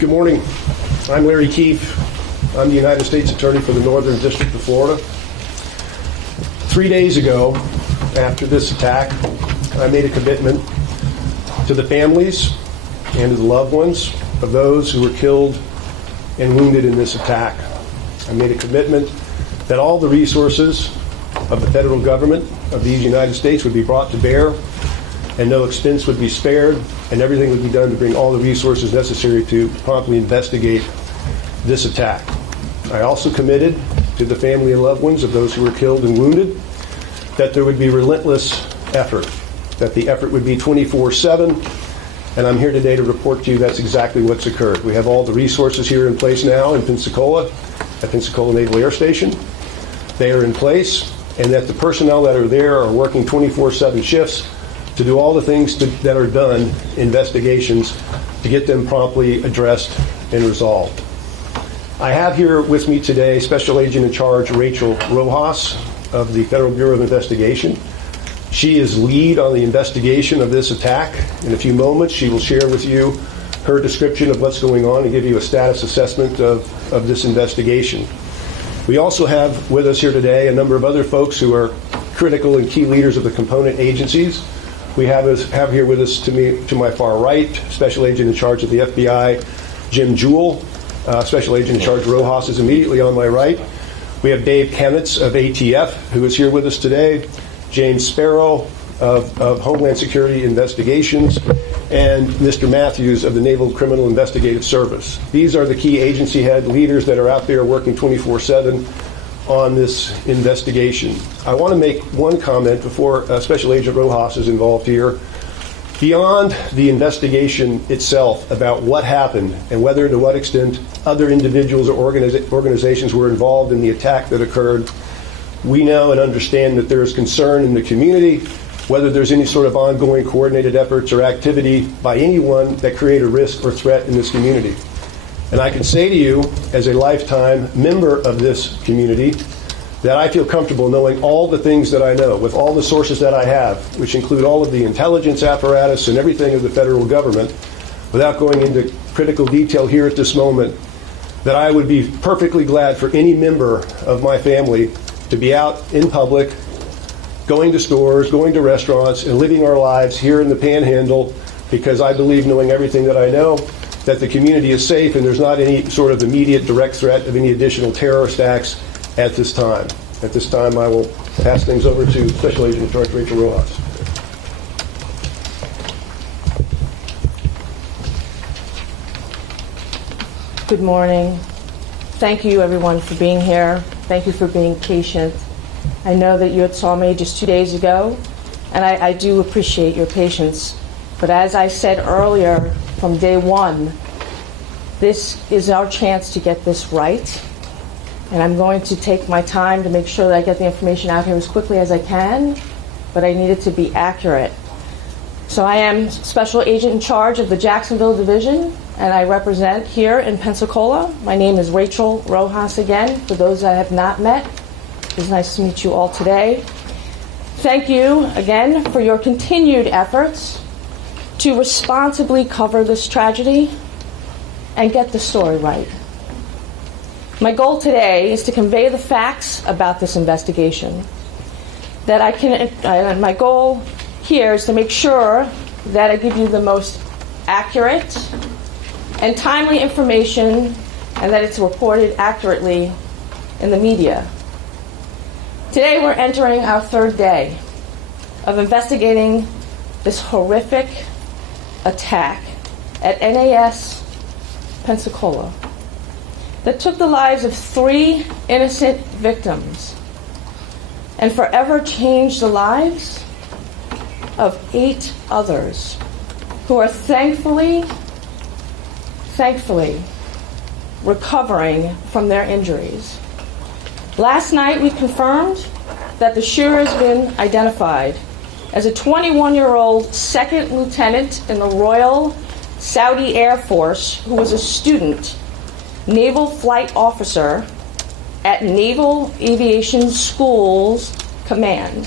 Good morning. I'm Larry Keefe. I'm the United States Attorney for the Northern District of Florida. 3 days ago, after this attack, I made a commitment to the families and to the loved ones of those who were killed and wounded in this attack. I made a commitment that all the resources of the federal government of these United States would be brought to bear, and no expense would be spared, and everything would be done to bring all the resources necessary to promptly investigate this attack. I also committed to the family and loved ones of those who were killed and wounded that there would be relentless effort, that the effort would be 24/7, and I'm here today to report to you that's exactly what's occurred. We have all the resources here in place now in Pensacola, at Pensacola Naval Air Station. They are in place, and that the personnel that are there are working 24/7 shifts to do all the things that are done, investigations, to get them promptly addressed and resolved. I have here with me today Special Agent in Charge Rachel Rojas of the Federal Bureau of Investigation. She is lead on the investigation of this attack. In a few moments, she will share with you her description of what's going on and give you a status assessment of this investigation. We also have with us here today a number of other folks who are critical and key leaders of the component agencies. We have here with us to my far right, Special Agent in Charge of the FBI, Jim Jewell. Special Agent in Charge Rojas is immediately on my right. We have Dave Kamitz of ATF, who is here with us today, James Sparrow of Homeland Security Investigations, and Mr. Matthews of the Naval Criminal Investigative Service. These are the key agency head leaders that are out there working 24/7 on this investigation. I want to make one comment before Special Agent Rojas is involved here. Beyond the investigation itself about what happened and whether to what extent other individuals or organizations were involved in the attack that occurred, we know and understand that there is concern in the community whether there's any sort of ongoing coordinated efforts or activity by anyone that create a risk or threat in this community. And I can say to you, as a lifetime member of this community, that I feel comfortable knowing all the things that I know, with all the sources that I have, which include all of the intelligence apparatus and everything of the federal government, without going into critical detail here at this moment, that I would be perfectly glad for any member of my family to be out in public, going to stores, going to restaurants, and living our lives here in the Panhandle, because I believe, knowing everything that I know, that the community is safe and there's not any sort of immediate direct threat of any additional terrorist acts at this time. At this time, I will pass things over to Special Agent in Charge Rachel Rojas. Good morning. Thank you, everyone, for being here. Thank you for being patient. I know that you had saw me just 2 days ago, and I do appreciate your patience. But as I said earlier, from day one, this is our chance to get this right. And I'm going to take my time to make sure that I get the information out here as quickly as I can, but I need it to be accurate. So I am Special Agent in Charge of the Jacksonville Division, and I represent here in Pensacola. My name is Rachel Rojas again, for those I have not met. It's nice to meet you all today. Thank you again for your continued efforts to responsibly cover this tragedy and get the story right. My goal today is to convey the facts about this investigation. My goal here is to make sure that I give you the most accurate and timely information, and that it's reported accurately in the media. Today we're entering our third day of investigating this horrific attack at NAS Pensacola that took the lives of 3 innocent victims and forever changed the lives of 8 others who are thankfully recovering from their injuries. Last night we confirmed that the shooter has been identified as a 21-year-old second lieutenant in the Royal Saudi Air Force who was a student naval flight officer at Naval Aviation School's command.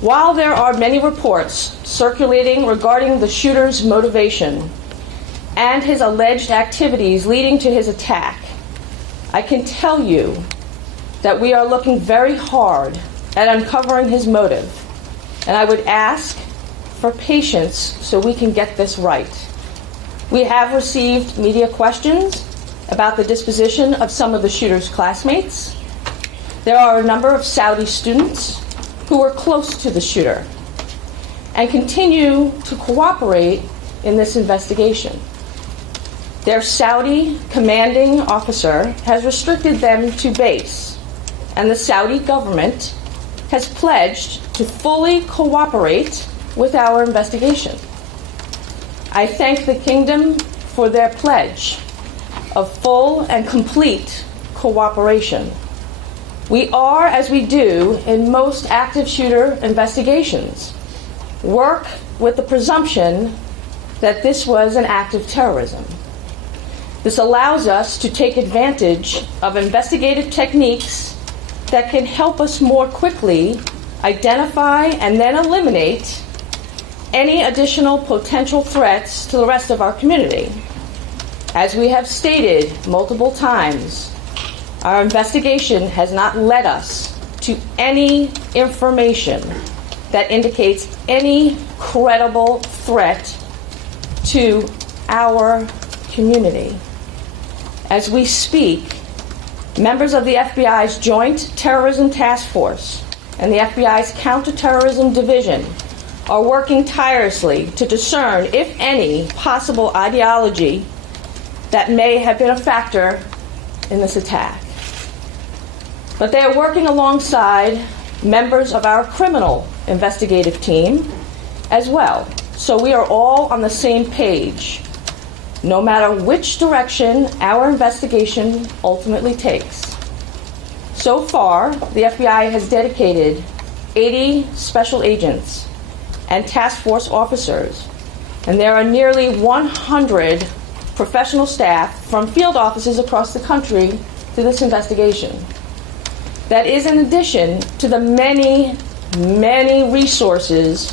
While there are many reports circulating regarding the shooter's motivation and his alleged activities leading to his attack, I can tell you that we are looking very hard at uncovering his motive, and I would ask for patience so we can get this right. We have received media questions about the disposition of some of the shooter's classmates. There are a number of Saudi students who were close to the shooter and continue to cooperate in this investigation. Their Saudi commanding officer has restricted them to base, and the Saudi government has pledged to fully cooperate with our investigation. I thank the Kingdom for their pledge of full and complete cooperation. We are, as we do in most active shooter investigations, work with the presumption that this was an act of terrorism. This allows us to take advantage of investigative techniques that can help us more quickly identify and then eliminate any additional potential threats to the rest of our community. As we have stated multiple times, our investigation has not led us to any information that indicates any credible threat to our community. As we speak, members of the FBI's Joint Terrorism Task Force and the FBI's Counterterrorism Division are working tirelessly to discern, if any, possible ideology that may have been a factor in this attack. But they are working alongside members of our criminal investigative team as well, so we are all on the same page, no matter which direction our investigation ultimately takes. So far, the FBI has dedicated 80 special agents and task force officers, and there are nearly 100 professional staff from field offices across the country to this investigation. That is in addition to the many, many resources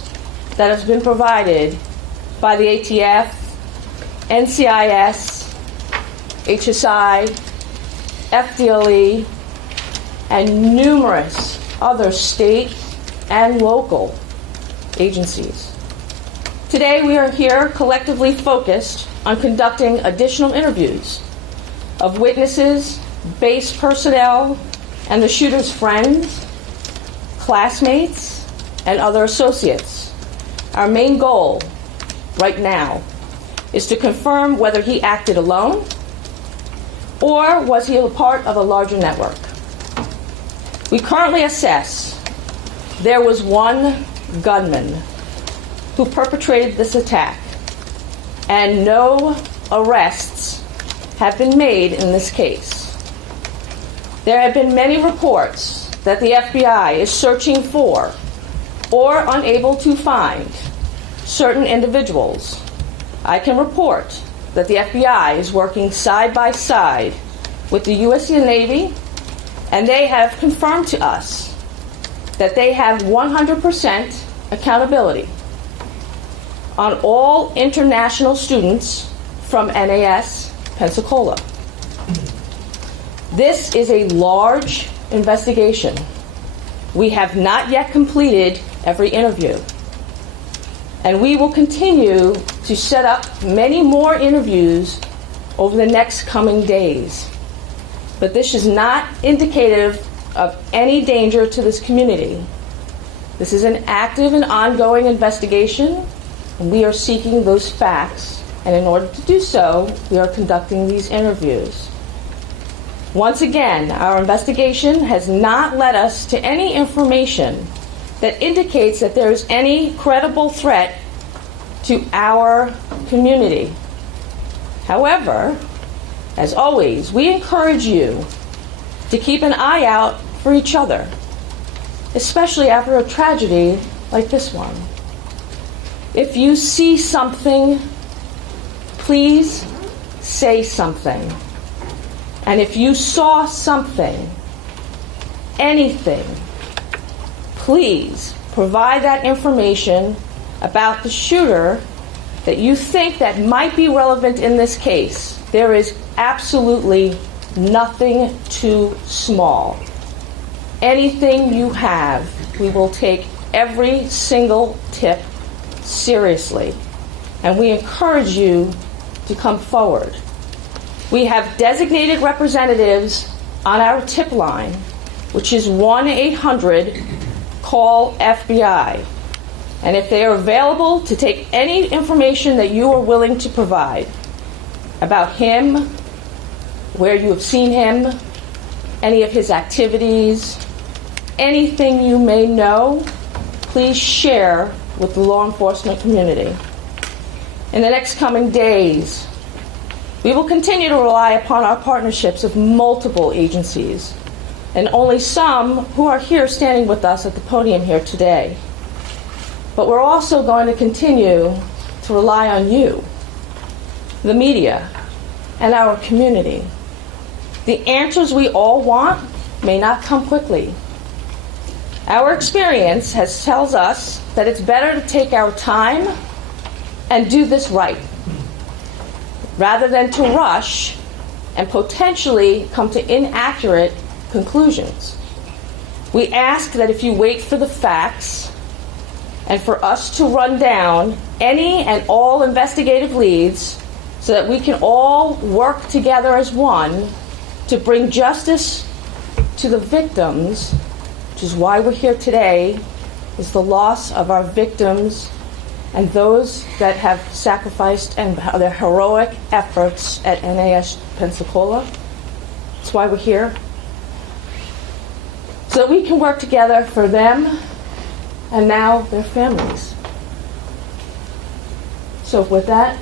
that have been provided by the ATF, NCIS, HSI, FDLE, and numerous other state and local agencies. Today we are here collectively focused on conducting additional interviews of witnesses, base personnel, and the shooter's friends, classmates, and other associates. Our main goal right now is to confirm whether he acted alone or was he a part of a larger network. We currently assess there was one gunman who perpetrated this attack, and no arrests have been made in this case. There have been many reports that the FBI is searching for or unable to find certain individuals. I can report that the FBI is working side by side with the U.S. Navy, and they have confirmed to us that they have 100% accountability on all international students from NAS Pensacola. This is a large investigation. We have not yet completed every interview, and we will continue to set up many more interviews over the next coming days. But this is not indicative of any danger to this community. This is an active and ongoing investigation, and we are seeking those facts. And in order to do so, we are conducting these interviews. Once again, our investigation has not led us to any information that indicates that there is any credible threat to our community. However, as always, we encourage you to keep an eye out for each other, especially after a tragedy like this one. If you see something, please say something. And if you saw something, anything, please provide that information about the shooter that you think that might be relevant in this case, there is absolutely nothing too small. Anything you have, we will take every single tip seriously. And we encourage you to come forward. We have designated representatives on our tip line, which is 1-800-CALL-FBI. And if they are available to take any information that you are willing to provide about him, where you have seen him, any of his activities, anything you may know, please share with the law enforcement community. In the next coming days, we will continue to rely upon our partnerships of multiple agencies, and only some who are here standing with us at the podium here today. But we're also going to continue to rely on you, the media, and our community. The answers we all want may not come quickly. Our experience tells us that it's better to take our time and do this right, rather than to rush and potentially come to inaccurate conclusions. We ask that if you wait for the facts and for us to run down any and all investigative leads so that we can all work together as one to bring justice to the victims, which is why we're here today, is the loss of our victims and those that have sacrificed and their heroic efforts at NAS Pensacola. That's why we're here. So that we can work together for them and now their families. So with that,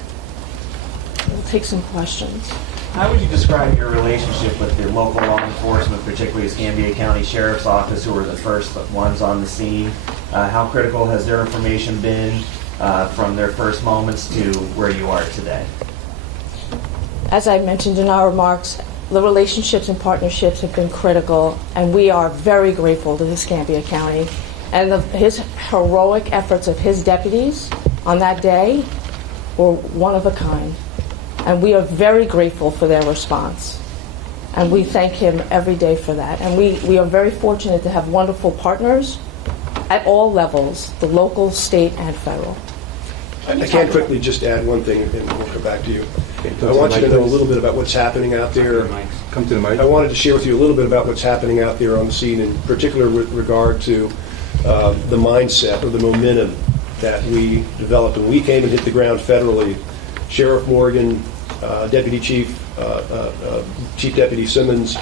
we'll take some questions. How would you describe your relationship with the local law enforcement, particularly Escambia County Sheriff's Office, who were the first ones on the scene? How critical has their information been from their first moments to where you are today? As I mentioned in our remarks, the relationships and partnerships have been critical, and we are very grateful to Escambia County. And his heroic efforts of his deputies on that day were one of a kind. And we are very grateful for their response. And we thank him every day for that. And we are very fortunate to have wonderful partners at all levels, the local, state, and federal. I can quickly just add one thing, and we'll come back to you. I want you to know a little bit about what's happening out there. Come to the mic. I wanted to share with you a little bit about what's happening out there on the scene, in particular with regard to the mindset or the momentum that we developed when we came and hit the ground federally. Sheriff Morgan, Deputy Chief Deputy Simmons,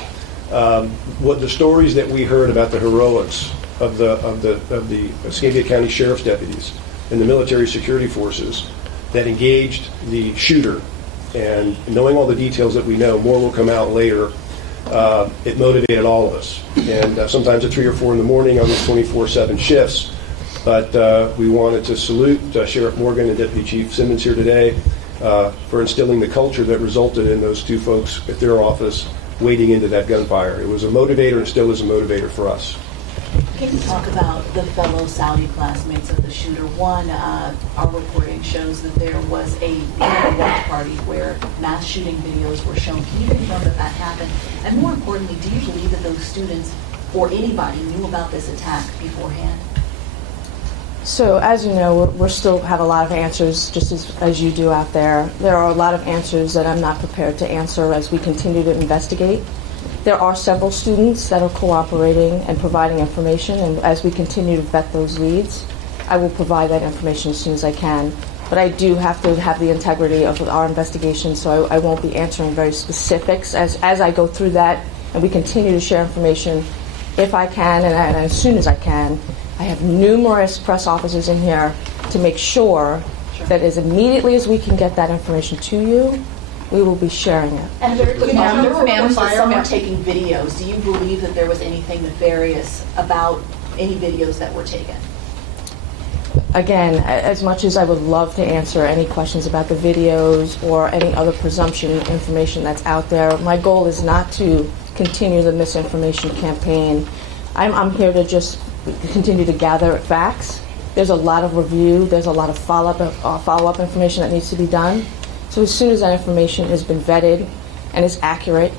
what the stories that we heard about the heroics of the Escambia County Sheriff's deputies and the military security forces that engaged the shooter, and knowing all the details that we know, more will come out later. It motivated all of us, and sometimes at 3 or 4 in the morning on these 24/7 shifts. But we wanted to salute Sheriff Morgan and Deputy Chief Simmons here today for instilling the culture that resulted in those two folks at their office wading into that gunfire. It was a motivator and still is a motivator for us. Can you talk about the fellow Saudi classmates of the shooter? One, our reporting shows that there was a watch party where mass shooting videos were shown. Can you confirm that that happened? And more importantly, do you believe that those students or anybody knew about this attack beforehand? So as you know, we still have a lot of answers, just as you do out there. There are a lot of answers that I'm not prepared to answer as we continue to investigate. There are several students that are cooperating and providing information, and as we continue to vet those leads, I will provide that information as soon as I can. But I do have to have the integrity of our investigation, so I won't be answering very specifics as I go through that, and we continue to share information if I can and as soon as I can. I have numerous press officers in here to make sure that as immediately as we can get that information to you, we will be sharing it. And there are reports that some are taking videos. Do you believe that there was anything nefarious about any videos that were taken? Again, as much as I would love to answer any questions about the videos or any other presumption information that's out there, my goal is not to continue the misinformation campaign. I'm here to just continue to gather facts There's a lot of review. There's a lot of follow-up information that needs to be done. So as soon as that information has been vetted and is accurate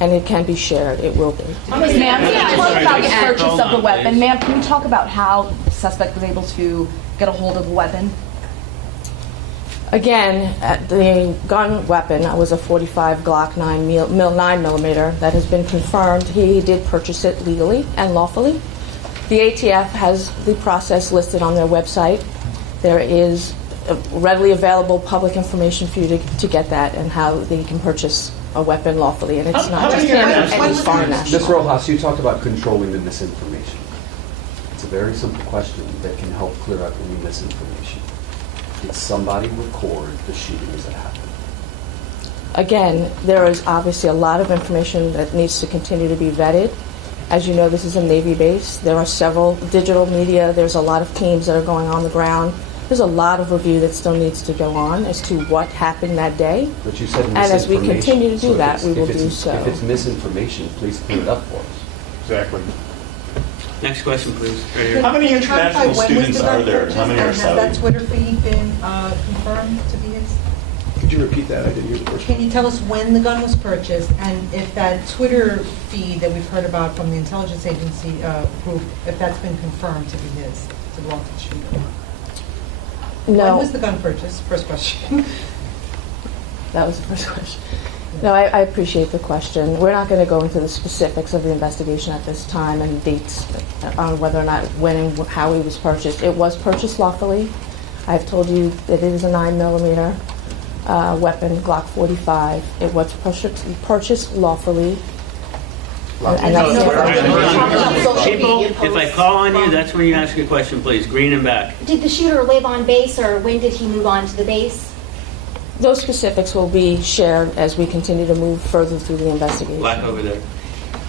and it can be shared, it will be. Ma'am, can you talk about the purchase of the weapon? Ma'am, can you talk about how the suspect was able to get a hold of the weapon? Again, the gun weapon was a .45 Glock 9mm that has been confirmed. He did purchase it legally and lawfully. The ATF has the process listed on their website. There is readily available public information for you to get that and how they can purchase a weapon lawfully. And it's not just him, any foreign national. Ms. Rojas, you talked about controlling the misinformation. It's a very simple question that can help clear up any misinformation. Did somebody record the shootings that happened? Again, there is obviously a lot of information that needs to continue to be vetted. As you know, this is a Navy base. There are several digital media. There's a lot of teams that are going on the ground. There's a lot of review that still needs to go on as to what happened that day. But you said And as we misinformation. continue to do So if that, it's- we will if it's- do so. If it's misinformation, please clear it up for us. Exactly. Next question, please. Right here. How many Can you clarify international when was students the gun are there? How many are purchased, and has that Saudi? Twitter feed been confirmed to be his? Could you repeat that? I didn't hear the first Can one. you tell us when the gun was purchased, and if that Twitter feed that we've heard about from the intelligence agency group, if that's been confirmed to be his, to belong to the shooter? When No, was the gun purchased? First question. that was the first question. No, I appreciate the question. We're not going to go into the specifics of the investigation at this time and dates on whether or not, when and how it was purchased. It was purchased lawfully. I've told you that it is a 9mm weapon, Glock 45. It was purchased lawfully. And that's the People, if I call on you, that's when you ask a question, please. Green and back. Did the shooter live on base, or when did he move on to the base? Those specifics will be shared as we continue to move further through the investigation. Black over there.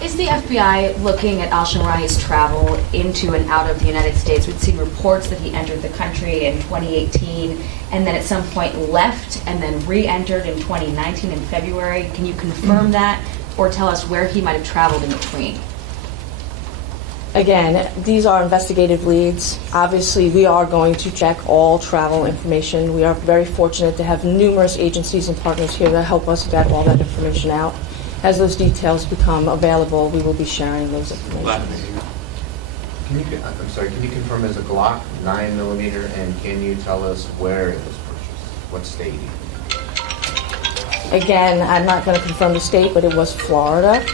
Is the FBI looking at al-Shamrani's travel into and out of the United States? We've seen reports that he entered the country in 2018 and then at some point left and then re-entered in 2019 in February. Can you confirm that or tell us where he might have traveled in between? Again, these are investigative leads. Obviously, we are going to check all travel information. We are very fortunate to have numerous agencies and partners here that help us vet all that information out. As those details become available, we will be sharing those Black. information. I'm sorry, can you confirm it's a Glock 9mm, and can you tell us where it was purchased? What state? Again, I'm not going to confirm the state, but it was Florida.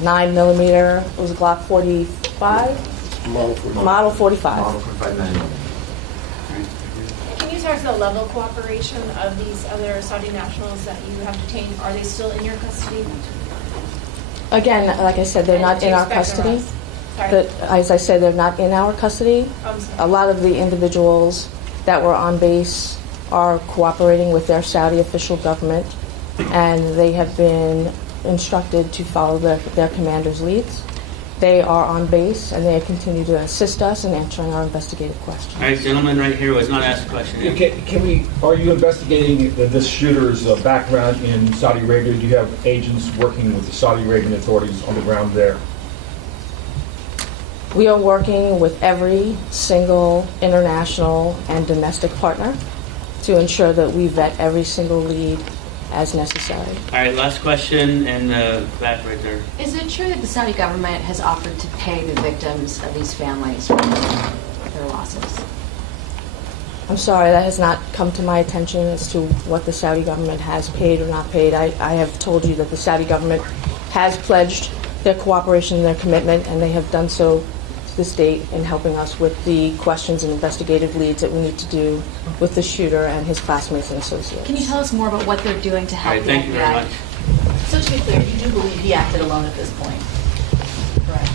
9mm, it was a Glock 45? Model 45. Model 45. Model 45 Can you talk to the level of cooperation of these other Saudi nationals that you have detained? Are they still in your custody? Again, like I said, they're not in our custody. Sorry. As I said, they're not in our custody. I'm sorry. A lot of the individuals that were on base are cooperating with their Saudi official government, and they have been instructed to follow their commander's leads. They are on base, and they continue to assist us in answering our investigative questions. All right, gentleman right here was not asked a question. Are you investigating this shooter's background in Saudi Arabia? Do you have agents working with the Saudi Arabian authorities on the ground there? We are working with every single international and domestic partner to ensure that we vet every single lead as necessary. All right, last question in the back right there. Is it true that the Saudi government has offered to pay the victims of these families for their losses? I'm sorry, that has not come to my attention as to what the Saudi government has paid or not paid. I have told you that the Saudi government has pledged their cooperation and their commitment, and they have done so to this date in helping us with the questions and investigative leads that we need to do with the shooter and his classmates and associates. Can you tell us more about what they're doing to All help right, the thank you very FBI? much. So to be clear, you do believe he acted alone at this point? Correct.